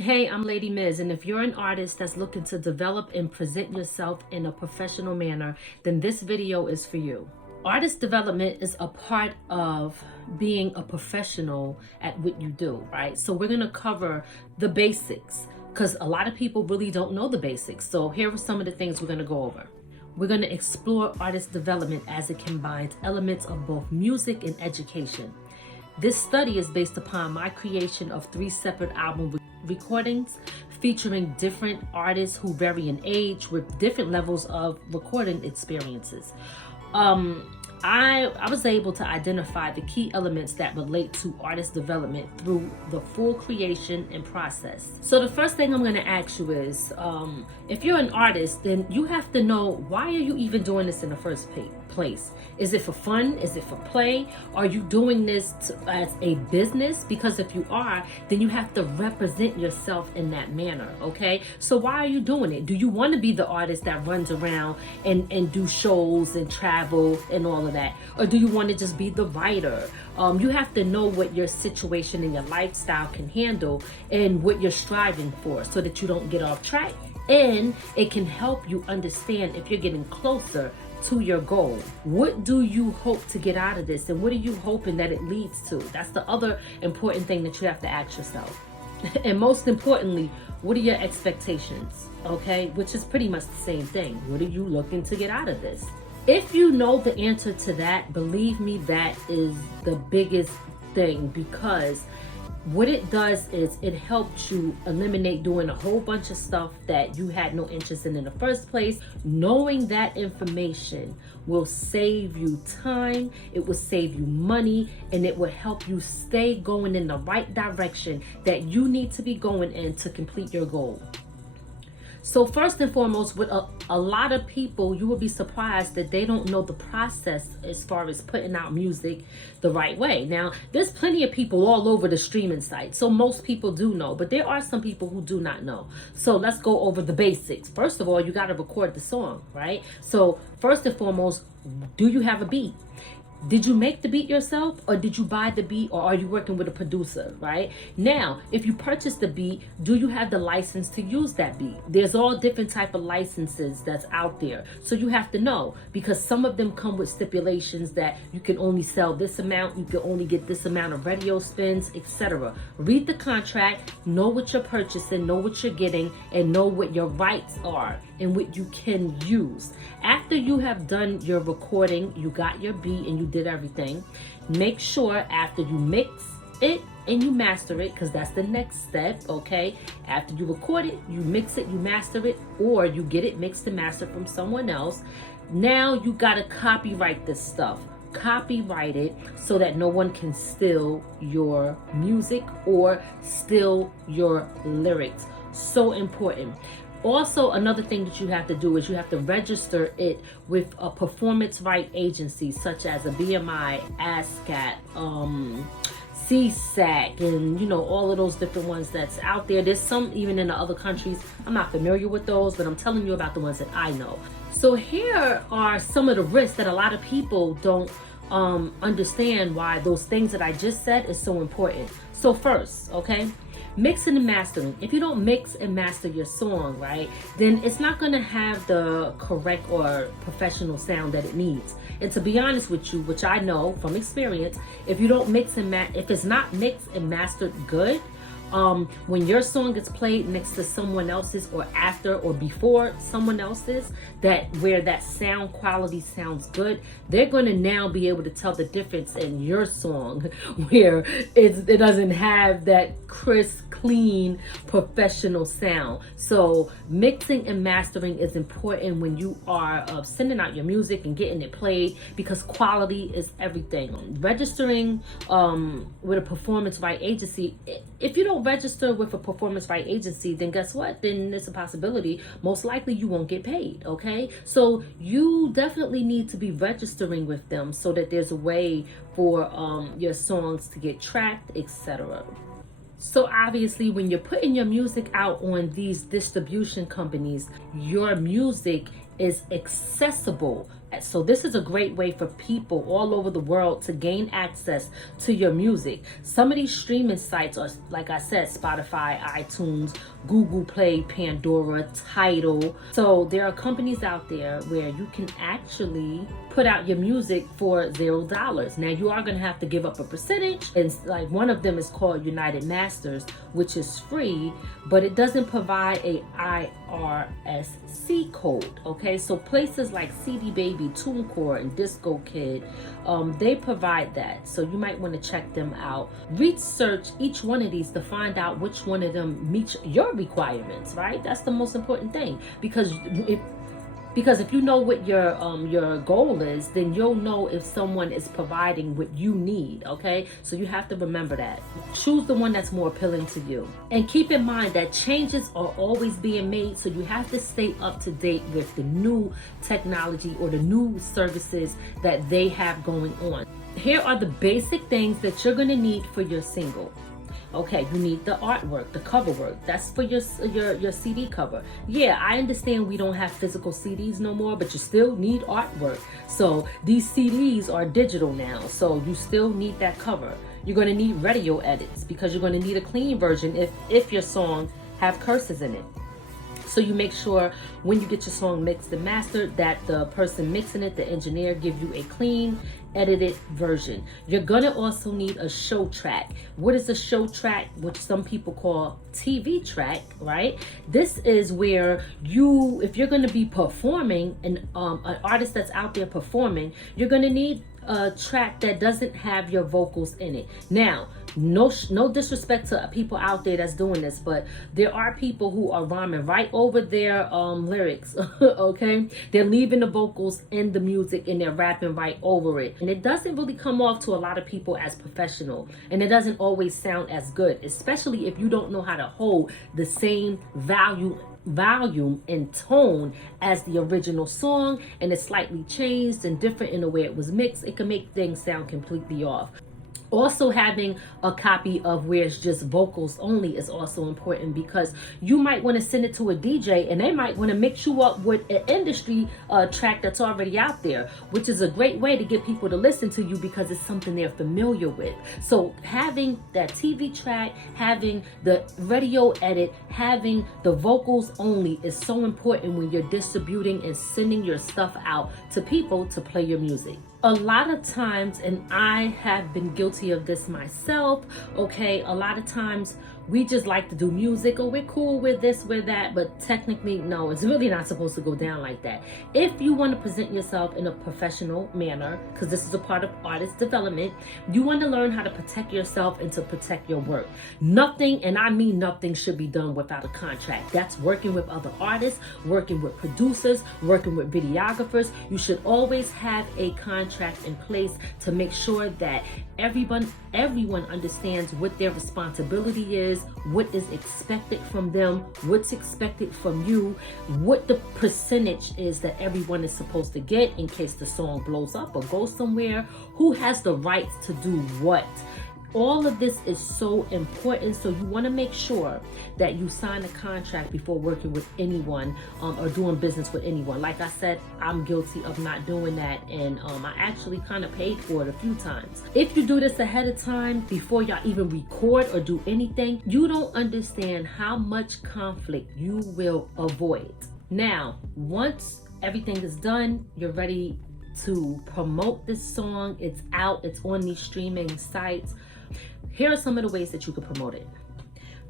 Hey, I'm Lady Miz, and if you're an artist that's looking to develop and present yourself in a professional manner, then this video is for you. Artist development is a part of being a professional at what you do, right? So we're going to cover the basics because a lot of people really don't know the basics. So here are some of the things we're going to go over. We're going to explore artist development as it combines elements of both music and education. This study is based upon my creation of 3 separate album recordings featuring different artists who vary in age with different levels of recording experiences. I was able to identify the key elements that relate to artist development through the full creation and process. So the first thing I'm going to ask you is, if you're an artist, then you have to know, why are you even doing this in the first place? Is it for fun? Is it for play? Are you doing this as a business? Because if you are, then you have to represent yourself in that manner, okay? So why are you doing it? Do you want to be the artist that runs around and do shows and travel and all of that? Or do you want to just be the writer? You have to know what your situation and your lifestyle can handle and what you're striving for so that you don't get off track. And it can help you understand if you're getting closer to your goal. What do you hope to get out of this? And what are you hoping that it leads to? That's the other important thing that you have to ask yourself. And most importantly, what are your expectations? Okay, which is pretty much the same thing. What are you looking to get out of this? If you know the answer to that, believe me, that is the biggest thing, because what it does is it helps you eliminate doing a whole bunch of stuff that you had no interest in the first place. Knowing that information will save you time, it will save you money, and it will help you stay going in the right direction that you need to be going in to complete your goal. So first and foremost, with a lot of people, you will be surprised that they don't know the process as far as putting out music the right way. Now, there's plenty of people all over the streaming site, so most people do know, but there are some people who do not know. So let's go over the basics. First of all, you got to record the song, right? So first and foremost, do you have a beat? Did you make the beat yourself, or did you buy the beat, or are you working with a producer, right? Now, if you purchase the beat, do you have the license to use that beat? There's all different type of licenses that's out there. So you have to know, because some of them come with stipulations that you can only sell this amount, you can only get this amount of radio spins, etc. Read the contract, know what you're purchasing, know what you're getting, and know what your rights are and what you can use. After you have done your recording, you got your beat and you did everything, make sure after you mix it and you master it, because that's the next step, okay? After you record it, you mix it, you master it, or you get it mixed and mastered from someone else. Now you gotta copyright this stuff. Copyright it so that no one can steal your music or steal your lyrics. So important. Also, another thing that you have to do is you have to register it with a performance right agency such as a BMI, ASCAP, CSAC, and all of those different ones that's out there. There's some even in the other countries. I'm not familiar with those, but I'm telling you about the ones that I know. So here are some of the risks that a lot of people don't understand, why those things that I just said is so important. So first, okay, mixing and mastering. If you don't mix and master your song, right, then it's not going to have the correct or professional sound that it needs. And to be honest with you, which I know from experience, if you don't mix and if it's not mixed and mastered good, when your song gets played next to someone else's, or after or before someone else's, where that sound quality sounds good, they're going to now be able to tell the difference in your song where it doesn't have that crisp, clean, professional sound. So mixing and mastering is important when you are sending out your music and getting it played, because quality is everything. Registering with a performance right agency, if you don't register with a performance right agency, then guess what? Then it's a possibility, most likely you won't get paid, okay? So you definitely need to be registering with them so that there's a way for your songs to get tracked, etc. So obviously, when you're putting your music out on these distribution companies, your music is accessible So this is a great way for people all over the world to gain access to your music. Some of these streaming sites are, like I said, Spotify, iTunes, Google Play, Pandora, Tidal. So there are companies out there where you can actually put out your music for $0. Now you are going to have to give up a percentage, and like one of them is called United Masters, which is free, but it doesn't provide a IRC code. Okay, so places like CD Baby, TuneCore, and DistroKid, they provide that, so you might want to check them out. Research each one of these to find out which one of them meets your requirements, right? That's the most important thing, because if you know what your goal is, then you'll know if someone is providing what you need, okay? So you have to remember that. Choose the one that's more appealing to you. And keep in mind that changes are always being made, so you have to stay up to date with the new technology or the new services that they have going on. Here are the basic things that you're gonna need for your single. Okay, you need the artwork, the cover work. That's for your CD cover. Yeah, I understand we don't have physical CDs no more, but you still need artwork. So these CDs are digital now, so you still need that cover. You're going to need radio edits because you're going to need a clean version if your song have curses in it. So you make sure when you get your song mixed and mastered that the person mixing it, the engineer, give you a clean, edited version. You're gonna also need a show track. What is a show track? Which some people call TV track, right? This is where if you're gonna be performing, an artist that's out there performing, you're gonna need a track that doesn't have your vocals in it. Now, no disrespect to people out there that's doing this, but there are people who are rhyming right over their lyrics. Okay, they're leaving the vocals in the music and they're rapping right over it, and it doesn't really come off to a lot of people as professional, and it doesn't always sound as good, especially if you don't know how to hold the same volume and tone as the original song, and it's slightly changed and different in the way it was mixed. It can make things sound completely off. Also, having a copy of where it's just vocals only is also important, because you might want to send it to a DJ and they might want to mix you up with an industry track that's already out there, which is a great way to get people to listen to you because it's something they're familiar with. So having that TV track, having the radio edit, having the vocals only is so important when you're distributing and sending your stuff out to people to play your music. A lot of times, and I have been guilty of this myself, okay, a lot of times we just like to do music, or we're cool with this, with that, but technically, no, it's really not supposed to go down like that. If you want to present yourself in a professional manner, because this is a part of artist development, you want to learn how to protect yourself and to protect your work. Nothing, and I mean nothing, should be done without a contract. That's working with other artists, working with producers, working with videographers. You should always have a contract in place to make sure that everyone understands what their responsibility is, what is expected from them, what's expected from you, what the percentage is that everyone is supposed to get in case the song blows up or goes somewhere, who has the rights to do what. All of this is so important, so you want to make sure that you sign a contract before working with anyone or doing business with anyone. Like I said, I'm guilty of not doing that, and I actually kind of paid for it a few times. If you do this ahead of time, before y'all even record or do anything, you don't understand how much conflict you will avoid. Now, once everything is done, you're ready to promote this song. It's out, it's on these streaming sites. Here are some of the ways that you can promote it.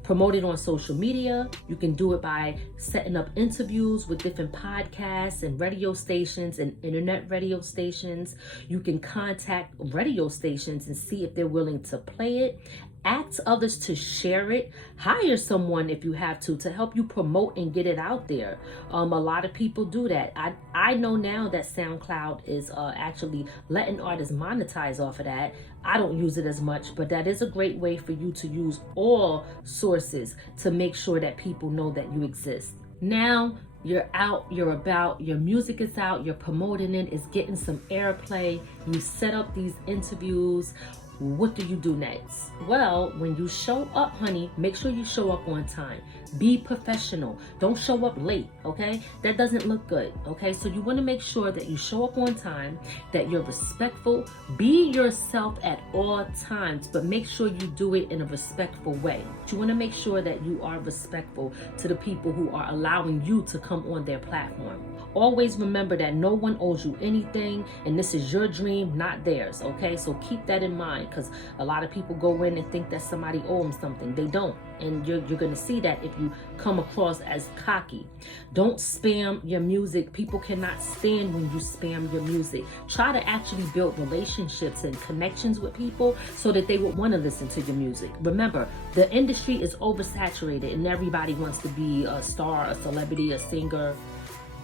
Promote it on social media. You can do it by setting up interviews with different podcasts and radio stations and internet radio stations. You can contact radio stations and see if they're willing to play it. Ask others to share it. Hire someone if you have to help you promote and get it out there. A lot of people do that. I know now that SoundCloud is actually letting artists monetize off of that. I don't use it as much, but that is a great way for you to use all sources to make sure that people know that you exist. Now you're out, you're about, your music is out, you're promoting it, it's getting some airplay. You set up these interviews. what do you do next? Well, when you show up, honey, make sure you show up on time. Be professional. Don't show up late, okay? That doesn't look good, okay? So you want to make sure that you show up on time, that you're respectful. Be yourself at all times, but make sure you do it in a respectful way. You want to make sure that you are respectful to the people who are allowing you to come on their platform. Always remember that no one owes you anything, and this is your dream, not theirs, okay? So keep that in mind, because a lot of people go in and think that somebody owes them something. They don't, and you're going to see that if you come across as cocky. Don't spam your music. People cannot stand when you spam your music. Try to actually build relationships and connections with people so that they would want to listen to your music. Remember, the industry is oversaturated, and everybody wants to be a star, a celebrity, a singer,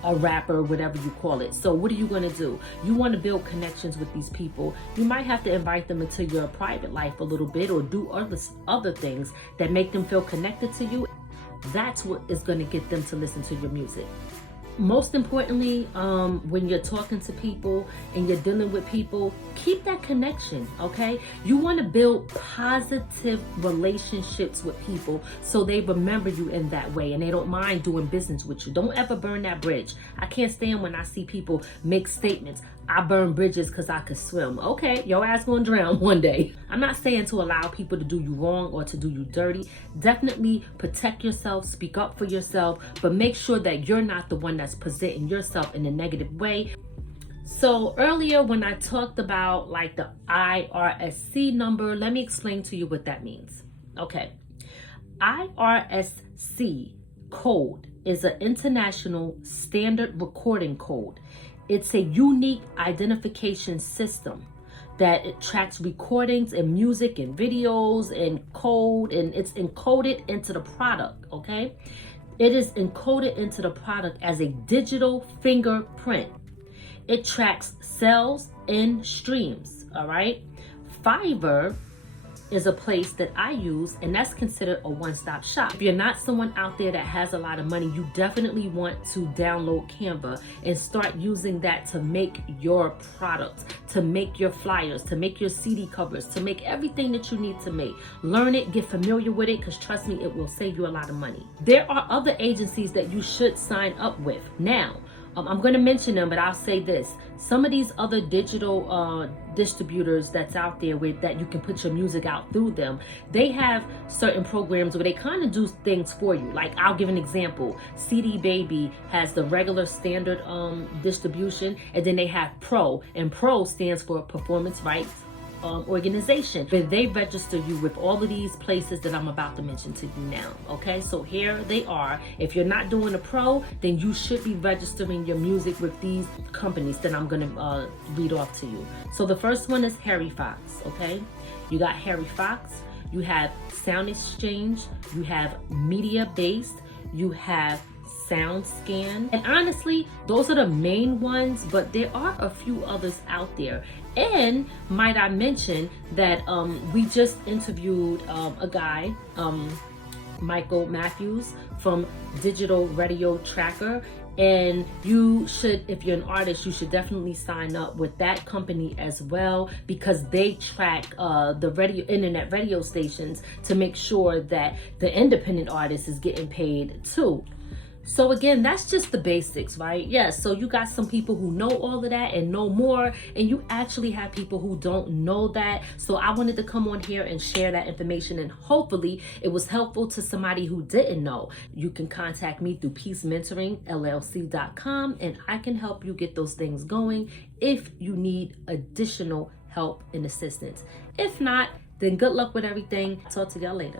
a rapper, whatever you call it. So what are you going to do? You want to build connections with these people. You might have to invite them into your private life a little bit, or do other things that make them feel connected to you. That's what is going to get them to listen to your music. Most importantly, when you're talking to people and you're dealing with people, keep that connection, okay? You want to build positive relationships with people so they remember you in that way and they don't mind doing business with you. Don't ever burn that bridge. I can't stand when I see people make statements. I burn bridges because I could swim. Okay, your ass gonna drown one day. I'm not saying to allow people to do you wrong or to do you dirty. Definitely protect yourself, speak up for yourself, but make sure that you're not the one that's presenting yourself in a negative way. So earlier when I talked about like the IRSC number, let me explain to you what that means. Okay, IRSC code is an international standard recording code. It's a unique identification system that it tracks recordings and music and videos and code, and it's encoded into the product, okay? It is encoded into the product as a digital fingerprint. It tracks sales and streams, all right? Fiverr is a place that I use, and that's considered a one-stop shop. If you're not someone out there that has a lot of money, you definitely want to download Canva and start using that to make your products, to make your flyers, to make your CD covers, to make everything that you need to make. Learn it, get familiar with it, because trust me, it will save you a lot of money. There are other agencies that you should sign up with. Now, I'm going to mention them, but I'll say this. Some of these other digital distributors that's out there with that you can put your music out through them, they have certain programs where they kind of do things for you. Like, I'll give an example. CD Baby has the regular standard distribution, and then they have Pro, and Pro stands for Performance Rights organization, but they register you with all of these places that I'm about to mention to you now. Okay, so here they are. If you're not doing a pro, then you should be registering your music with these companies that I'm gonna read off to you. So the first one is Harry Fox. Okay, you got Harry Fox, you have Sound Exchange, you have Media Based, you have SoundScan, and honestly, those are the main ones, but there are a few others out there. And might I mention that we just interviewed a guy, Michael Matthews from Digital Radio Tracker, and you should, if you're an artist, you should definitely sign up with that company as well, because they track the internet radio stations to make sure that the independent artist is getting paid too. So again, that's just the basics, right? Yes, so you got some people who know all of that and know more, and you actually have people who don't know that. So I wanted to come on here and share that information, and hopefully it was helpful to somebody who didn't know. You can contact me through peacementoringllc.com, and I can help you get those things going if you need additional help and assistance. If not, then good luck with everything. Talk to y'all later.